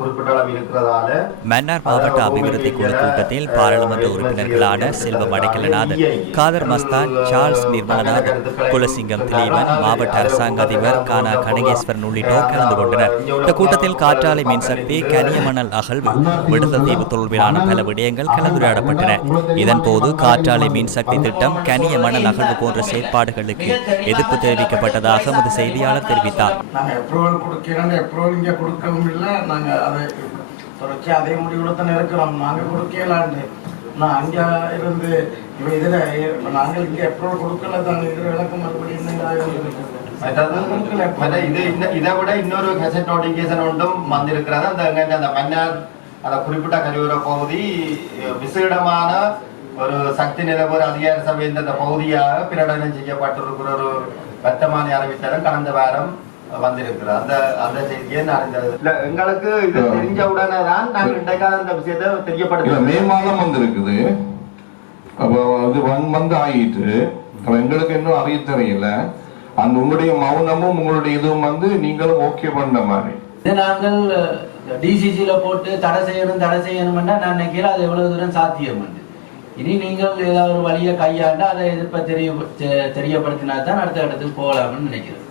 குறிப்பிட்ட அளவு இருக்கிறதால மன்னார் மாவட்ட அபிவிருத்தி குழு கூட்டத்தில் பாராளுமன்ற உறுப்பினர்களான செல்வம் அடைக்கலநாதன், காதர் மஸ்தான், சார்ல்ஸ் நிர்மலநாதன், குலசிங்கம் திலீபன், மாவட்ட அரசாங்க அதிபர் கானா கனகேஸ்வரன் உள்ளிட்டோர் கலந்து கொண்டனர். இந்த கூட்டத்தில் காற்றாலை மின்சக்தி, கனிய மணல் அகழ்வு, விடுதல் தீவு தொடர்பிலான பல விடயங்கள் கலந்துரையாடப்பட்டன. இதன்போது காற்றாலை மின்சக்தி திட்டம், கனிய மணல் அகழ்வு போன்ற செயற்பாடுகளுக்கு எதிர்ப்பு தெரிவிக்கப்பட்டதாக எமது செய்தியாளர் தெரிவித்தார். கொடுக்கவும் இல்லை. நாங்கள் அதை தொடர்ச்சி அதே முடிவுல தான் இருக்கிறோம். நாங்கள் கொடுக்கலான்னு நான் அங்கே இருந்து இப்போ இதில் நாங்கள் இங்கே அப்ரூவல் கொடுக்கல தான். இதில் விளக்கம் மறுபடியும் இதை விட இன்னொரு கெசட் நோட்டிபிகேஷன் ஒன்றும் வந்திருக்கிறது. அந்த மன்னார் அந்த குறிப்பிட்ட கரையோர பகுதி விசேடமான ஒரு சக்தி நிலவர அதிகார சபை இந்த பகுதியாக பிரகடனம் செய்யப்பட்டிருக்கிற ஒரு வர்த்தமானி அறிவித்தலும் கடந்த வாரம் வந்திருக்கிறார். அந்த செய்தியை நான் எங்களுக்கு இது தெரிஞ்ச உடனே தான் நாங்கள் இன்றைக்கான இந்த விஷயத்தை தெரியப்படுத்த மே மாதம் வந்திருக்குது. அப்போ அது 1 month ஆகிட்டு எங்களுக்கு இன்னும் அறிய தெரியல. அந்த உங்களுடைய மௌனமும் உங்களுடைய இதுவும் நீங்களும் ஓகே பண்ண மாதிரி நாங்கள் டிசிசியில போட்டு தடை செய்யணும்னா நான் நினைக்கிறேன் அது எவ்வளவு தூரம் சாத்தியம். இனி நீங்கள் ஏதாவது ஒரு வழியை கையாண்டு அதை எதிர்ப்பை தெரியப்படுத்தினா தான் அடுத்த இடத்துக்கு போகலாம்னு நினைக்கிறேன்.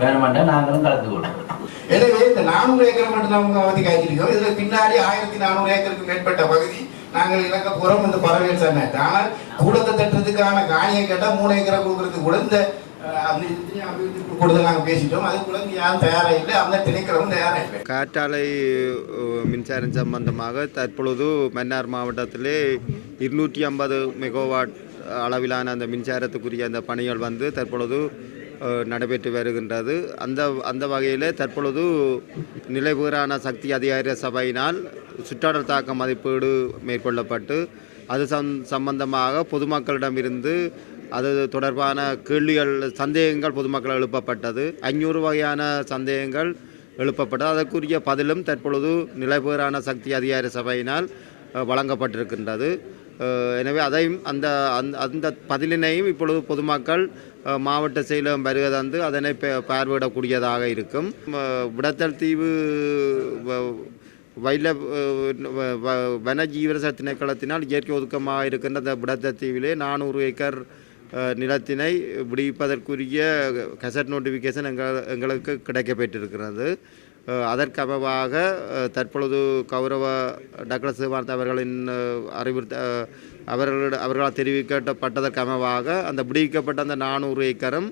வேணுமெண்டா நாங்களும் கலந்து கொள்வோம். எனவே இந்த 400 ஏக்கர் மட்டும் நம்ம பற்றி காய்ச்சிருக்கோம். இதுல பின்னாடி 1400 ஏக்கருக்கு மேற்பட்ட பகுதி நாங்கள் இலக்க போறோம். இந்த பறவைகள் சொன்னேன். ஆனால் கூடத்தை தட்டுறதுக்கான காணியை கேட்டால் 3 ஏக்கரை கொடுக்கறதுக்கு கூட இந்த கூடுதல் நாங்கள் பேசிட்டோம். அது கூட யாரும் தயாராக இல்லை. அந்த திணைக்களமும் தயாராக இல்லை. காற்றாலை மின்சாரம் சம்பந்தமாக தற்பொழுது மன்னார் மாவட்டத்திலே 250 மெகாவாட் அளவிலான அந்த மின்சாரத்துக்குரிய அந்த பணிகள் தற்பொழுது நடைபெற்று வருகின்றது. அந்த வகையில் தற்பொழுது நிலைபெறான சக்தி அதிகார சபையினால் சுற்றாடல் தாக்க மதிப்பீடு மேற்கொள்ளப்பட்டு அது சம்பந்தமாக பொதுமக்களிடமிருந்து அது தொடர்பான கேள்விகள் சந்தேகங்கள் பொதுமக்கள் எழுப்பப்பட்டது. 500 வகையான சந்தேகங்கள் எழுப்பப்பட்டது. அதற்குரிய பதிலும் தற்பொழுது நிலைபெறான சக்தி அதிகார சபையினால் வழங்கப்பட்டிருக்கின்றது. எனவே அதையும் அந்த பதிலினையும் இப்பொழுது பொதுமக்கள் மாவட்ட செயலகம் வருகை அதனை பார்வையிடக்கூடியதாக இருக்கும். விடத்தல் தீவு வனஜீவரச திணைக்களத்தினால் இயற்கை ஒதுக்கமாக இருக்கின்ற அந்த விடத்தல் தீவிலே 400 ஏக்கர் நிலத்தினை விடுவிப்பதற்குரிய கெசட் நோட்டிஃபிகேஷன் எங்களுக்கு கிடைக்கப்பெற்றிருக்கிறது. அதற்கமைவாக தற்பொழுது கௌரவ டாக்டர் சிவார்த்த அவர்களின் அவர்களால் தெரிவிக்கப்பட்டதற்கமைவாக அந்த விடுவிக்கப்பட்ட அந்த 400 ஏக்கரும்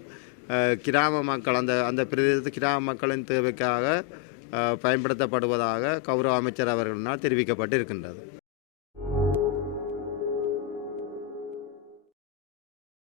கிராம மக்கள் அந்த பிரதேச கிராம மக்களின் தேவைக்காக பயன்படுத்தப்படுவதாக கௌரவ அமைச்சர் அவர்களினால் தெரிவிக்கப்பட்டு இருக்கின்றது.